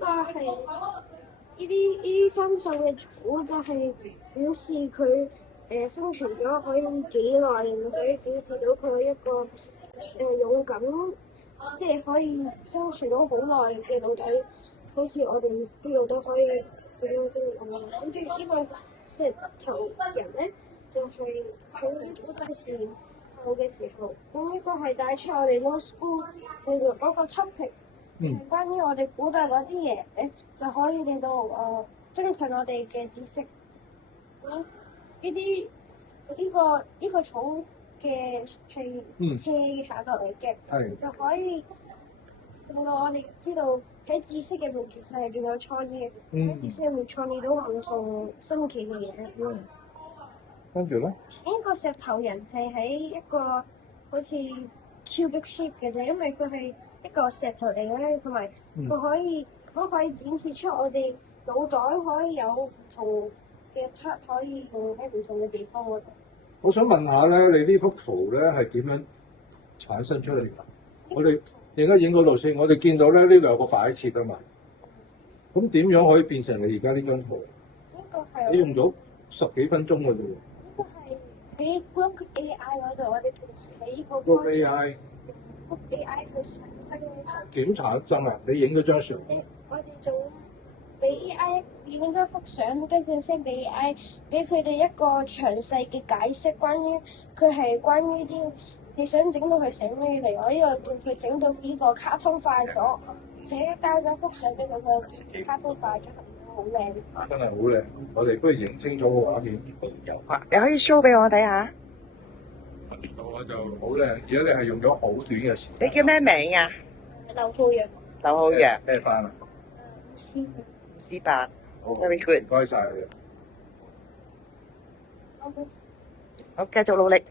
個係呢啲生鏽嘅草就係表示佢生存咗可以幾耐，可以展示到佢一個勇敢，即係可以生存到好耐嘅到底，好似我哋呢度都可以咁生活咁樣。跟住呢個石頭人咧，就係喺古時候嘅時候，咁呢個係帶出我哋 law school 嗰個 topic。關於我哋古代嗰啲嘢咧，就可以令到增強我哋嘅知識。呢個草嘅係斜下落嚟嘅，就可以令到我哋知道喺知識入面其實係仲有創意嘅，喺知識入面創意到唔同新奇嘅嘢。跟住咧，呢個石頭人係喺一個好似 cubic shape 嘅啫，因為佢係一個石頭嚟咧，同埋佢可以展示出我哋腦袋可以有唔同嘅 part 可以用喺唔同嘅地方嗰度。我想問下咧，你呢幅圖咧係點樣產生出嚟㗎？我哋影一影嗰度先，我哋見到咧呢度有個擺設啊嘛。咁點樣可以變成你而家呢張圖？呢個係你用咗10幾分鐘㗎啫喎。呢個係喺 Grok AI 嗰度，我哋平時喺呢個 Grok AI 去產生點產生啊？你影咗張相？我哋就俾 AI 影咗幅相，跟住先俾 AI 俾佢哋一個詳細嘅解釋，關於啲你想整到佢成咩嚟。我呢個叫佢整到呢個卡通化咗，而且交咗幅相俾佢，佢卡通化咗，好靚。真係好靚！我哋不如影清楚個畫面。有你可以 show 俾我睇下。我就好靚，而家你係用咗好短嘅時間。你叫咩名啊？劉浩洋。劉浩洋。咩班啊？5C8。Very good。唔該晒你。好，繼續努力。